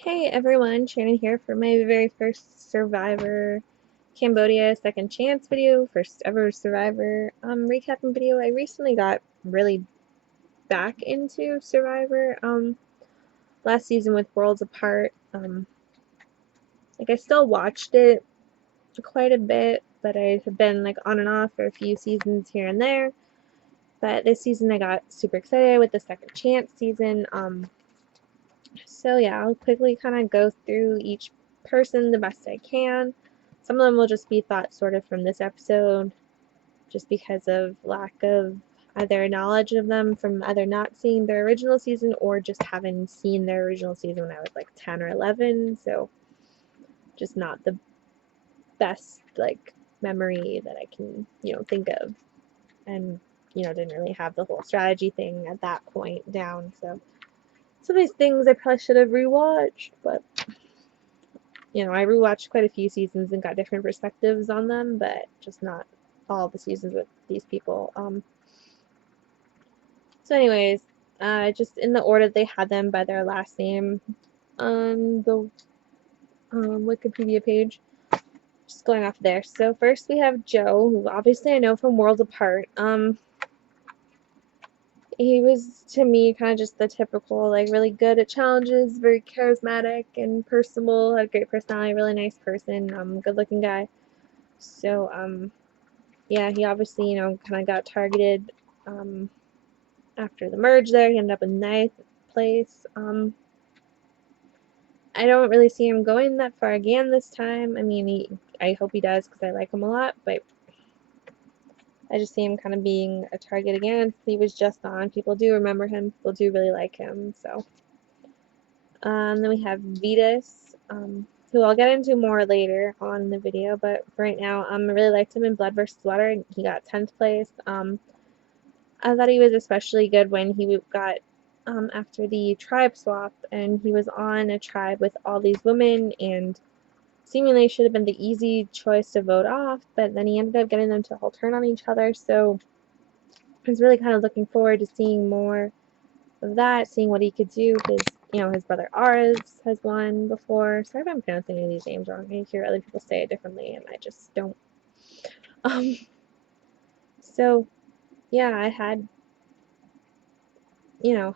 Hey everyone, Shannon here for my very first Survivor Cambodia second chance video, first ever Survivor recapping video. I recently got really back into Survivor last season with Worlds Apart. Like I still watched it quite a bit, but I have been like on and off for a few seasons here and there. But this season I got super excited with the second chance season. So yeah, I'll quickly kind of go through each person the best I can. Some of them will just be thoughts sort of from this episode, just because of lack of either knowledge of them from either not seeing their original season or just having seen their original season when I was like 10 or 11. So just not the best like memory that I can, think of. And, didn't really have the whole strategy thing at that point down. So some of these things I probably should have rewatched, but I rewatched quite a few seasons and got different perspectives on them, but just not all the seasons with these people. So anyways, just in the order they had them by their last name on the Wikipedia page. Just going off there. So first we have Joe, who obviously I know from Worlds Apart. He was to me kind of just the typical, like really good at challenges, very charismatic and personable, had a great personality, really nice person, good looking guy. So yeah, he obviously, kind of got targeted after the merge there. He ended up in ninth place. I don't really see him going that far again this time. I mean, I hope he does because I like him a lot, but I just see him kind of being a target again. He was just on. People do remember him. People do really like him. So then we have Vitas, who I'll get into more later on in the video, but for right now, I really liked him in Blood vs. Water. He got 10th place. I thought he was especially good when he got after the tribe swap, and he was on a tribe with all these women, and seemingly should have been the easy choice to vote off, but then he ended up getting them to all turn on each other. So I was really kind of looking forward to seeing more of that, seeing what he could do, because his brother Aras has won before. Sorry if I'm pronouncing any of these names wrong. I hear other people say it differently, and I just don't. Um, so yeah, I had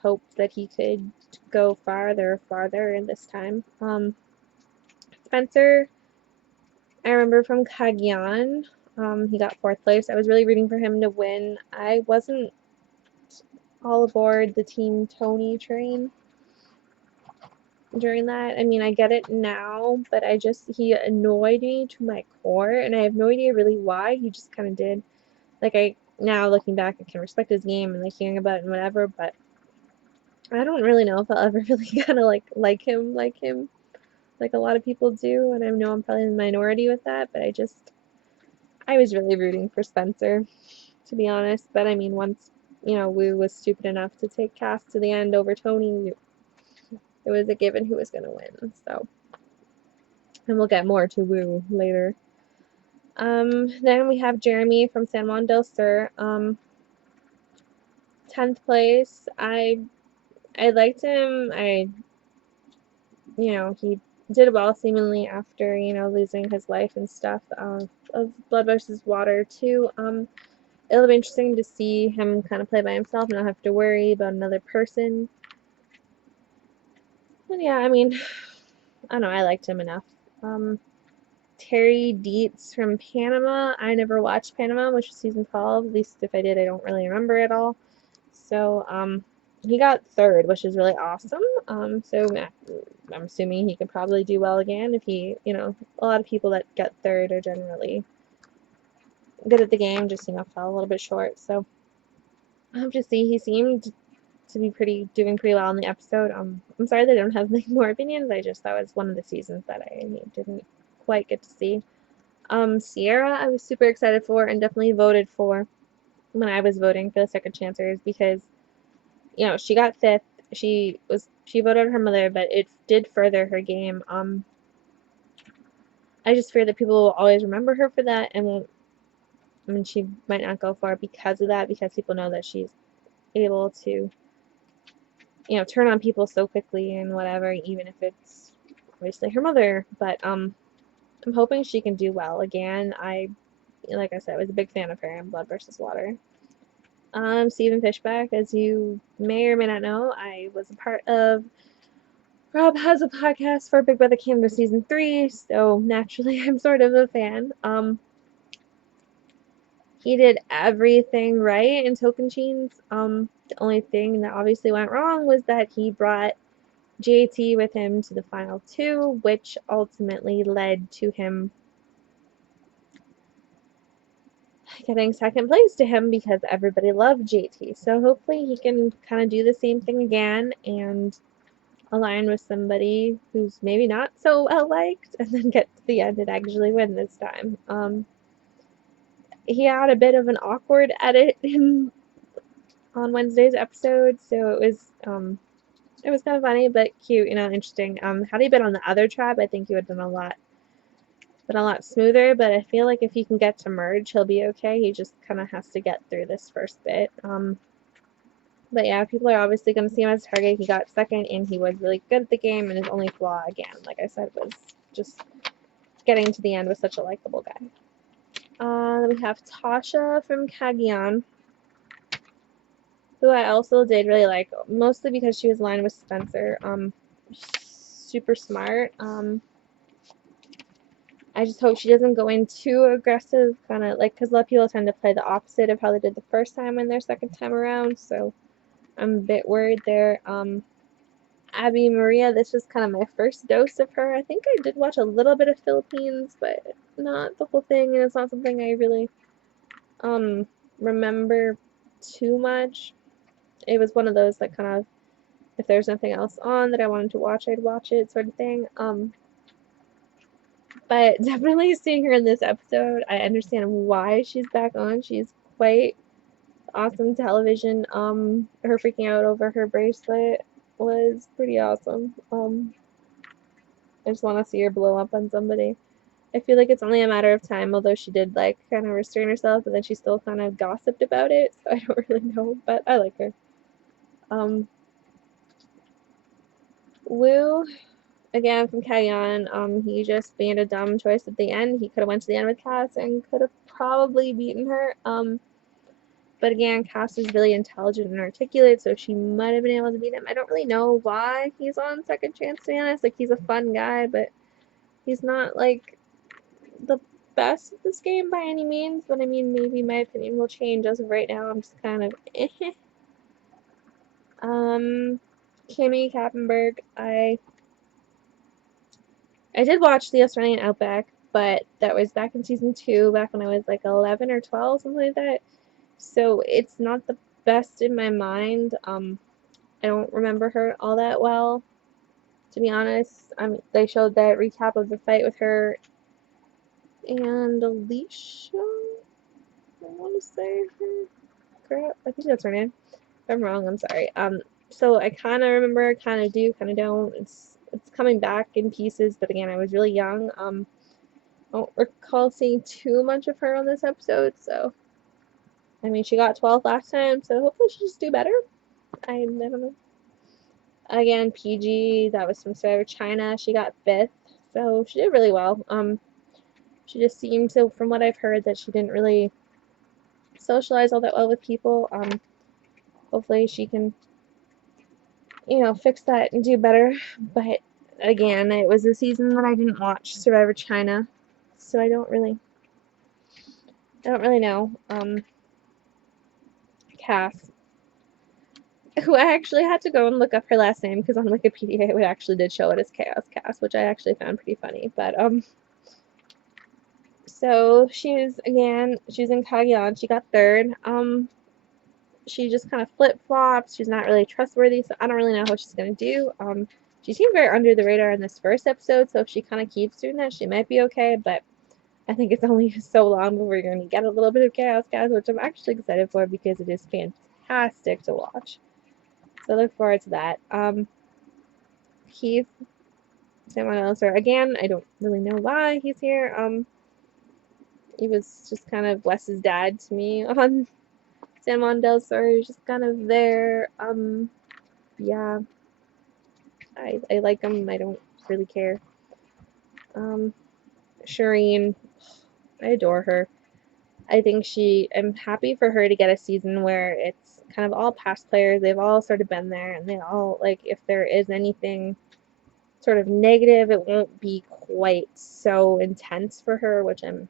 hoped that he could go farther in this time. Spencer, I remember from Cagayan, he got fourth place. I was really rooting for him to win. I wasn't all aboard the Team Tony train during that. I mean, I get it now, but he annoyed me to my core, and I have no idea really why. He just kind of did. Like, now looking back, I can respect his game and like hearing about it and whatever, but I don't really know if I'll ever really kind of like him like a lot of people do, and I know I'm probably in the minority with that, but I was really rooting for Spencer, to be honest. But I mean, once Wu was stupid enough to take Cass to the end over Tony, it was a given who was gonna win. So, and we'll get more to Wu later. Then we have Jeremy from San Juan del Sur. 10th place. I liked him. He did well seemingly after, losing his life and stuff of Blood versus Water too. It'll be interesting to see him kind of play by himself and not have to worry about another person. And yeah, I mean, I don't know, I liked him enough. Terry Dietz from Panama. I never watched Panama, which was season 12. At least if I did, I don't really remember it all. So, he got third, which is really awesome. So I'm assuming he could probably do well again if a lot of people that get third are generally good at the game, just, fell a little bit short. So I'll have to see. He seemed to be doing pretty well in the episode. I'm sorry that I don't have like more opinions. That was one of the seasons that I didn't quite get to see. Sierra, I was super excited for and definitely voted for when I was voting for the second chancers because she got fifth. She voted her mother, but it did further her game. I just fear that people will always remember her for that and won't. I mean, she might not go far because of that, because people know that she's able to, turn on people so quickly and whatever, even if it's obviously her mother, but I'm hoping she can do well. Again, like I said, was a big fan of her in Blood versus Water. Stephen Fishback, as you may or may not know, I was a part of Rob has a podcast for Big Brother Canada Season 3, so naturally I'm sort of a fan. He did everything right in Tocantins. The only thing that obviously went wrong was that he brought JT with him to the final two, which ultimately led to him getting second place to him because everybody loved JT. So hopefully he can kind of do the same thing again and align with somebody who's maybe not so well liked and then get to the end and actually win this time. He had a bit of an awkward edit on Wednesday's episode, so it was kind of funny but cute, interesting. Had he been on the other tribe, I think he would have been a lot smoother, but I feel like if he can get to merge, he'll be okay. He just kind of has to get through this first bit. But yeah, people are obviously going to see him as a target. He got second, and he was really good at the game, and his only flaw, again, like I said, was just getting to the end with such a likable guy. Then we have Tasha from Cagayan, who I also did really like, mostly because she was aligned with Spencer. Super smart. I just hope she doesn't go in too aggressive, kind of like, because a lot of people tend to play the opposite of how they did the first time when their second time around, so I'm a bit worried there. Abi-Maria, this was kind of my first dose of her. I think I did watch a little bit of Philippines, but not the whole thing, and it's not something I really remember too much. It was one of those that kind of, if there's nothing else on that I wanted to watch, I'd watch it sort of thing. But definitely seeing her in this episode, I understand why she's back on. She's quite awesome television. Her freaking out over her bracelet was pretty awesome. I just want to see her blow up on somebody. I feel like it's only a matter of time, although she did like kind of restrain herself, but then she still kind of gossiped about it, so I don't really know, but I like her. Wu, again from Cagayan, he just made a dumb choice at the end. He could have went to the end with Cass and could have probably beaten her. But again, Cass is really intelligent and articulate, so she might have been able to beat him. I don't really know why he's on second chance, to be honest. Like, he's a fun guy, but he's not, like, the best at this game by any means. But, I mean, maybe my opinion will change as of right now. I'm just kind of Kimmy Kappenberg, I did watch the Australian Outback, but that was back in season 2, back when I was, like, 11 or 12, something like that. So it's not the best in my mind. I don't remember her all that well, to be honest. They showed that recap of the fight with her and Alicia. I want to say her. Crap, I think that's her name. If I'm wrong, I'm sorry. So I kind of remember, kind of do, kind of don't. It's coming back in pieces, but again, I was really young. I don't recall seeing too much of her on this episode, so. I mean, she got 12th last time, so hopefully she'll just do better. I don't know. Again, PG, that was from Survivor China. She got 5th, so she did really well. She just seemed to, from what I've heard, that she didn't really socialize all that well with people. Hopefully she can, fix that and do better. But again, it was a season that I didn't watch Survivor China, so I don't really know. Cass, who I actually had to go and look up her last name because on Wikipedia it actually did show it as Chaos Cass, which I actually found pretty funny. But so she's in Cagayan. She got 3rd. She just kind of flip-flops. She's not really trustworthy, so I don't really know what she's gonna do. She seemed very under the radar in this first episode, so if she kind of keeps doing that, she might be okay. But I think it's only so long before you're gonna get a little bit of Chaos Cass, which I'm actually excited for because it is fantastic to watch. So I look forward to that. Keith, someone else, or again, I don't really know why he's here. He was just kind of Wes's dad to me on San Juan del Sur. He was just kind of there. Yeah, I like him. I don't really care. Shireen, I adore her. I'm happy for her to get a season where it's kind of all past players. They've all sort of been there, and they all, like, if there is anything sort of negative, it won't be quite so intense for her, which I'm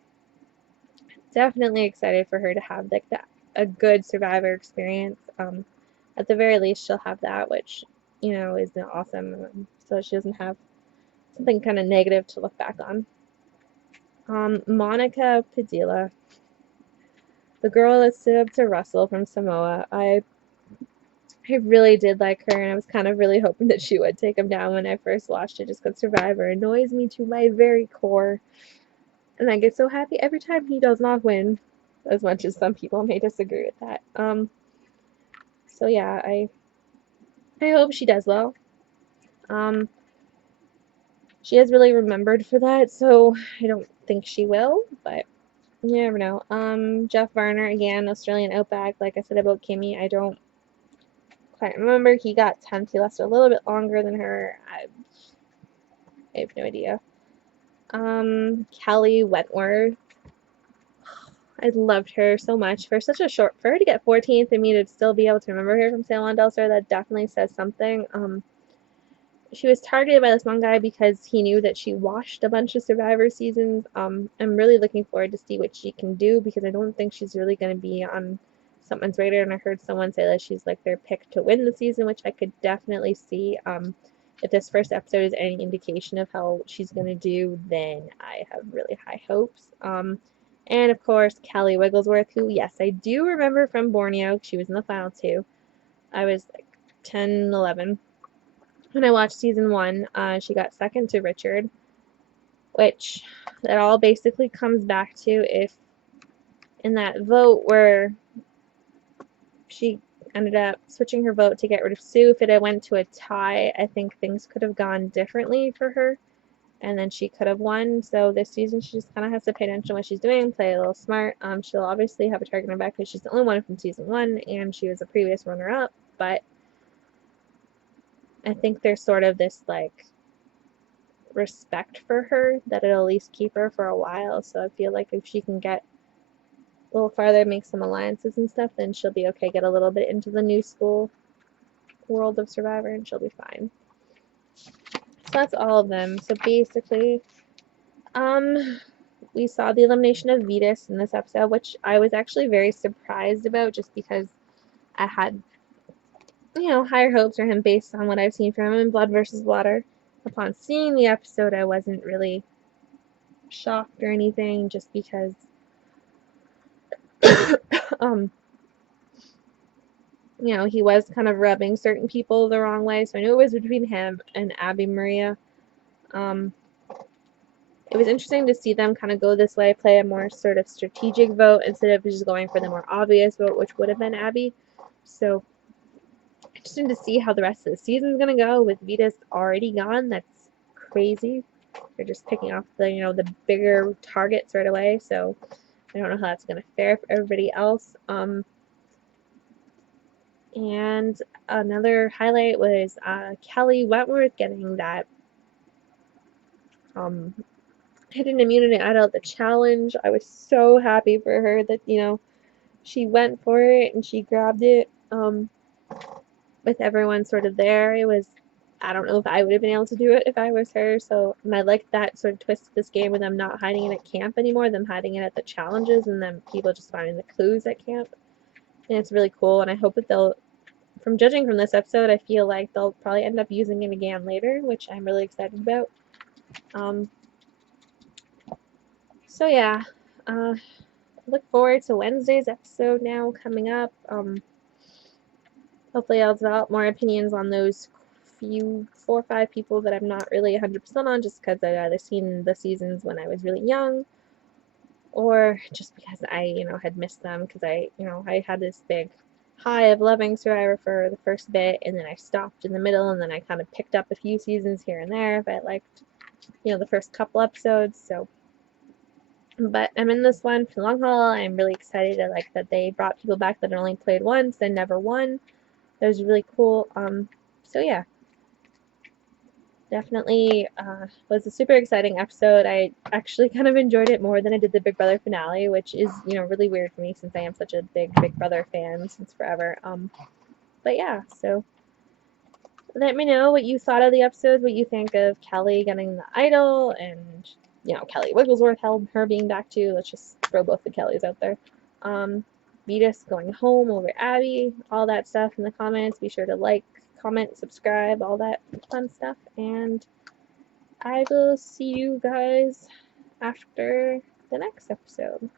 definitely excited for her to have, like, that a good Survivor experience. At the very least, she'll have that, which, is awesome, so she doesn't have something kind of negative to look back on. Monica Padilla, the girl that stood up to Russell from Samoa. I really did like her, and I was kind of really hoping that she would take him down when I first watched it, just because Survivor annoys me to my very core. And I get so happy every time he does not win, as much as some people may disagree with that. So yeah, I hope she does well. She is really remembered for that, so I don't think she will, but you never know. Jeff Varner, again, Australian Outback. Like I said about Kimmy, I don't quite remember. He got 10th. He lasted a little bit longer than her. I have no idea. Kelly Wentworth. I loved her so much. For her to get 14th and me to still be able to remember her from Sail on Del Sur, that definitely says something. She was targeted by this one guy because he knew that she watched a bunch of Survivor seasons. I'm really looking forward to see what she can do, because I don't think she's really going to be on someone's radar. And I heard someone say that she's like their pick to win the season, which I could definitely see. If this first episode is any indication of how she's going to do, then I have really high hopes. And of course, Callie Wigglesworth, who, yes, I do remember from Borneo. She was in the final two. I was like 10, 11 when I watched season 1. She got second to Richard, which that all basically comes back to if in that vote where she ended up switching her vote to get rid of Sue, if it had went to a tie, I think things could have gone differently for her, and then she could have won. So this season, she just kind of has to pay attention to what she's doing, play a little smart. She'll obviously have a target on her back because she's the only one from season 1, and she was a previous runner-up, but I think there's sort of this, like, respect for her that it'll at least keep her for a while. So I feel like if she can get a little farther, make some alliances and stuff, then she'll be okay. Get a little bit into the new school world of Survivor, and she'll be fine. So that's all of them. So basically, we saw the elimination of Vitas in this episode, which I was actually very surprised about, just because I had, higher hopes for him based on what I've seen from him in Blood versus Water. Upon seeing the episode, I wasn't really shocked or anything, just because he was kind of rubbing certain people the wrong way, so I knew it was between him and Abi-Maria. It was interesting to see them kind of go this way, play a more sort of strategic vote instead of just going for the more obvious vote, which would have been Abby. So interesting to see how the rest of the season's gonna go with Vitas already gone. That's crazy. They're just picking off the bigger targets right away. So I don't know how that's gonna fare for everybody else. And another highlight was Kelly Wentworth getting that hidden immunity out of the challenge. I was so happy for her that, she went for it and she grabbed it with everyone sort of there. I don't know if I would have been able to do it if I was her. So, and I like that sort of twist of this game with them not hiding it at camp anymore, them hiding it at the challenges, and then people just finding the clues at camp. And it's really cool, and I hope that from judging from this episode, I feel like they'll probably end up using it again later, which I'm really excited about. So yeah, look forward to Wednesday's episode now coming up. Hopefully I'll develop more opinions on those few 4 or 5 people that I'm not really 100% on, just because I'd either seen the seasons when I was really young, or just because I, had missed them, because I had this big high of loving Survivor for the first bit, and then I stopped in the middle, and then I kind of picked up a few seasons here and there if I liked, the first couple episodes. So, but I'm in this one for the long haul. I'm really excited. I like that they brought people back that only played once and never won. That was really cool. So yeah. Definitely was a super exciting episode. I actually kind of enjoyed it more than I did the Big Brother finale, which is, really weird for me since I am such a big Big Brother fan since forever. But yeah, so let me know what you thought of the episode, what you think of Kelly getting the idol, and Kelly Wigglesworth held her being back too. Let's just throw both the Kellys out there. Vitas going home over Abby, all that stuff in the comments. Be sure to like, comment, subscribe, all that fun stuff, and I will see you guys after the next episode.